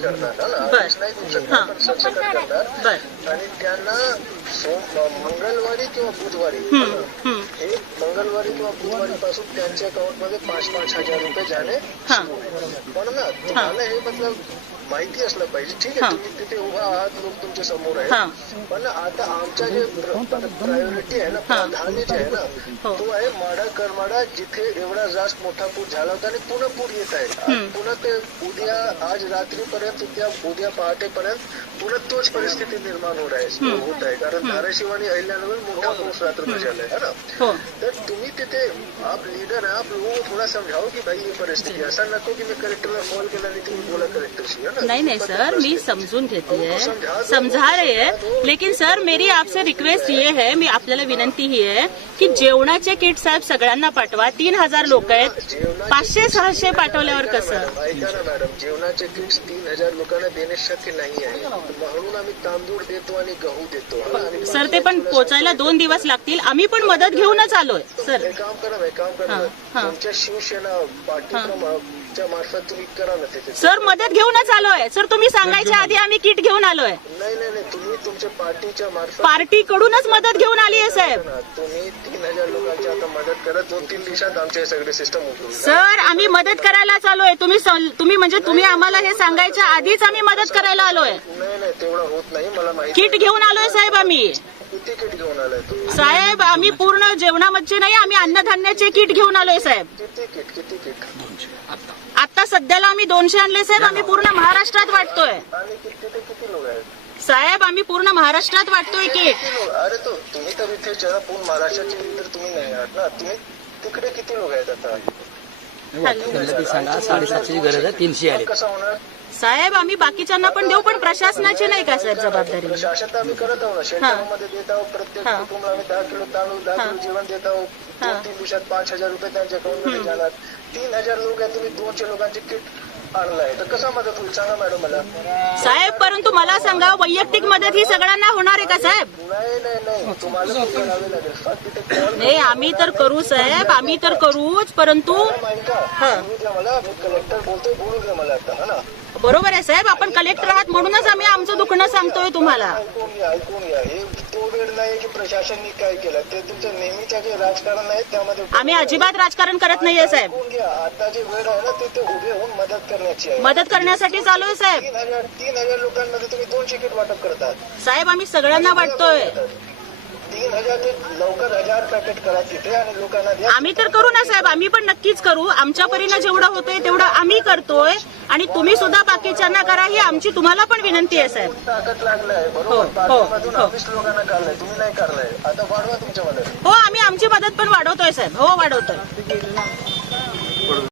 करणार ना बर. आदेश नाही देऊ शकत हा. पण सरसकट करणार बर आणि त्यांना मंगळवारी किंवा बुधवारी हम्म, हम्म. हे मंगळवारी किंवा बुधवारी पासून त्यांच्या अकाउंटमध्ये पाच पाच हजार रुपये हा. आहे. पण ना तुम्हाला हे मतलब माहिती असलं पाहिजे ठीक हा. आहे तुम्ही तिथे उभा आहात लोक तुमच्यासमोर हा. आहे पण आता आमच्या जे प्रायोरिटी आहे ना. प्राधान्य जे आहे ना हो. तो आहे माडा करमाडा जिथे एवढा जास्त मोठा पूर झाला होता आणि पुन्हा पूर येत आहे. पुन्हा ते उद्या आज रात्रीपर्यंत उद्या उद्या पहाटेपर्यंत पुन्हा तोच परिस्थिती निर्माण होत आहे होत आहे. कारण धाराशिव आणि अहिल्यानगर मोठा पाऊस रात्र झालाय है ना? हो. तर तुम्ही तिथे आप लीडर है आप लोगों को थोड़ा समझाओ की भाई ये परिस्थिती. असं नको की मी कलेक्टरला कॉल केला आणि तुम्ही बोला कलेक्टरशी है ना? नहीं नहीं सर मैं समझून घेती है। समझा रहे हैं लेकिन सर मेरी आपसे रिक्वेस्ट ये है मी आपल्याला विनंती ही आहे की जेवणाचे किट साहेब सगळ्यांना पाठवा तीन हजार लोक आहेत. पाचशे सहाशे पाठवल्यावर कसं? मॅडम, ऐका ना मॅडम जेवणाचे किट्स तीन हजार लोकांना देणे शक्य नाही आहे. म्हणून आम्ही तांदूळ देतो आणि गहू देतो. हा, आणि सर ते पण पोचायला दोन दिवस लागतील. आम्ही पण मदत घेऊनच आलोय सर. एक काम करा काम करा हा, हा. तुमच्या शिवसेना पाठीच्या मार्फत तुम्ही करा ना सर मदत घेऊनच आलोय. सर तुम्ही सांगायच्या आधी आम्ही किट घेऊन आलोय. नाही नाही नाही. तुम्ही तुमच्या पार्टीच्या मार्फत पार्टी कडूनच मदत घेऊन आली आहे साहेब. ना, तुम्ही तीन हजार लोकांची आता मदत करा दोन तीन दिवसात आमचे सगळे सिस्टम सर आम्ही मदत करायला आलोय तुम्ही सं- तुम्ही म्हणजे तुम्ही आम्हाला हे सांगायच्या आधीच आम्ही मदत करायला आलोय नाही नाही तेवढा होत नाही. मला माहिती किट घेऊन आलोय साहेब आम्ही. किती किट घेऊन आलाय साहेब आम्ही पूर्ण जेवणामध्ये नाही आम्ही अन्नधान्याचे किट घेऊन आलोय साहेब. किती किट किती किट? आता सध्याला आम्ही दोनशे आणले साहेब. आम्ही पूर्ण महाराष्ट्रात वाटतोय. आणि किती तिथे किती लोक आहेत? साहेब आम्ही पूर्ण महाराष्ट्रात वाटतोय लोक अरे तो तुम्ही तर इथे जरा पूर्ण महाराष्ट्राचे तर तुम्ही नाही आहात ना. तुम्ही तिकडे किती लोक आहेत आता? ती सांगा. साडेसातशेची गरज आहे तीनशे आले कसं होणार? साहेब आम्ही बाकीच्यांना पण देऊ पण प्रशासनाची नाही का साहेब जबाबदारी? प्रशासन तर आम्ही करत आहोत ना. शेतकऱ्यांमध्ये देत आहोत प्रत्येक हा. कुटुंबाला आम्ही दहा किलो तांदूळ दहा किलो जेवण देत आहोत. हा. दोन तीन दिवसात पाच हजार रुपये त्यांच्या अकाउंटमध्ये जाणार. तीन हजार लोक आहेत तुम्ही दोनशे लोकांचे किट आणलाय तर कसा मदत होईल? सांगा मॅडम मला. साहेब परंतु मला सांगा वैयक्तिक मदत ही सगळ्यांना होणार आहे का साहेब? नाही नाही नाही. तुम्हाला ते करावे लागेल. फक्त तिथे कॉल नाही आम्ही तर करू साहेब. आम्ही तर करूच परंतु ऐका. बोलू द्या मला. मी कलेक्टर बोलतोय बोलू द्या मला आता हा ना? बरोबर आहे साहेब. आपण कलेक्टर आहात म्हणूनच आम्ही आमचं दुखणं सांगतोय तुम्हाला. ऐकून घ्या ऐकून घ्या. हे तो वेळ नाही की प्रशासननी काय केलं. ते तुमचं नेहमीच्या जे राजकारण आहे त्यामध्ये आम्ही अजिबात राजकारण करत नाहीये साहेब. ऐकून घ्या. आता जे वेळ आहे ना ते ते उभे होऊन मदत करण्याची आहे. मदत करण्यासाठी चालू आहे साहेब. तीन हजार तीन हजार लोकांमध्ये तुम्ही दोन तिकीट वाटप करतात. साहेब आम्ही सगळ्यांना वाटतोय. तीन हजार ते लवकर हजार पॅकेट करा तिथे आणि लोकांना द्या. आम्ही तर करू ना साहेब. आम्ही पण नक्कीच करू. आमच्या परीनं जेवढं होतंय तेवढं आम्ही करतोय. आणि तुम्ही सुद्धा बाकीच्यांना करा ही आमची तुम्हाला पण विनंती आहे साहेब. ताकद लागलाय हो, बरोबर हो, हो. वीस लोकांना काढलाय. तुम्ही नाही काढलाय. आता वाढवा तुमच्या मदत हो आम्ही आमची मदत पण वाढवतोय साहेब. हो वाढवतोय.